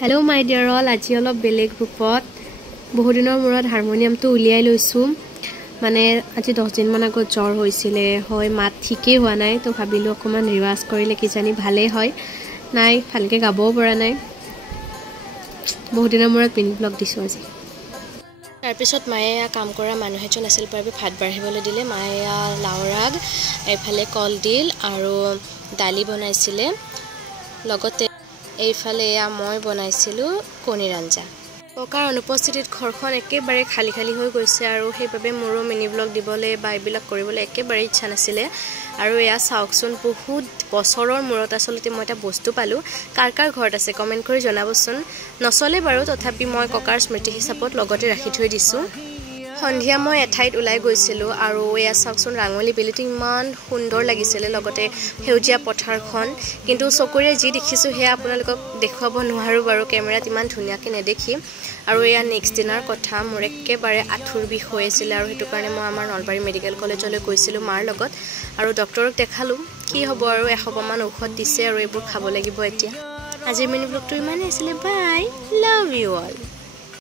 Hello my dear all, আজি অলপ বেলেগ ৰূপত বহু দিনৰ মূৰত হাৰমনিয়ামটো উলিয়াই লৈছো মানে আজি 10 দিন মান আগত জ্বৰ হৈছিলে হয় মাত ঠিকই হোৱা নাই তো ভাবিলো অকমান ৰিৱাজ কৰিলে কি জানি ভালে হয় নাই ভালকে গাবও পৰা নাই বহু দিনৰ মূৰত পিন ব্লগ দিছো আজি তাৰ পিছত মায়ে কাম কৰা মানুহ এজন আছিল বাবে ভাত বাঢ়িবলৈ দিলে মায়ে লাওৰাগ এফালে কলডিল আৰু দালি বনাইছিলে লগতে এইফালে মই বনাইছিলো কণীৰ আঞ্জা ককাৰ অনুপস্থিতিত ঘৰখন একেবাৰে খালি খালি হৈ গৈছে আৰু সেইভাবে মোৰো মিনি ব্লগ দিবলৈ বা এইবিলাক কৰিবলৈ একেবাৰে ইচ্ছা নাছিলে আৰু এয়া চাওকচোন বহুত বছৰৰ মূৰত আসলতে মই এটা বস্তু পালো কাৰ কাৰ ঘৰত আছে কমেন্ট কৰি জনাবচোন নচলে বাৰু তথাপি মই ককাৰ স্মৃতি হিচাপত লগতে ৰাখি থৈ দিছো সন্ধিয়া মই এঠাইত উলাই গৈছিলো আৰু এয়া চাওকচোন ৰাঙলি বেলিটো ইমান সুন্দৰ লাগিছিল লগতে হেউজিয়া পথাৰখন কিন্তু চকুৰে যি দেখিছো হে আপোনালোকক দেখুৱাব নোৱাৰো বাৰু কেমেৰাত ইমান ধুনিয়াকে নেদেখি আৰু এয়া নেক্সট দিনৰ কথা মোৰ একেবাৰে আঠুৰ বিষ হৈছিল আৰু হেতু কাৰণে মই আমাৰ নলবাৰী মেডিকেল কলেজলৈ গৈছিলো মাৰ লগত আৰু ডক্টৰক দেখালো কি হ'ব আৰু 100 মান ঔষধ দিছে আৰু এইবোৰ খাব লাগিব এতিয়া আজিৰ মিনি ব্লগটো ইমানেই আছিল বাই লাভ ইউ অল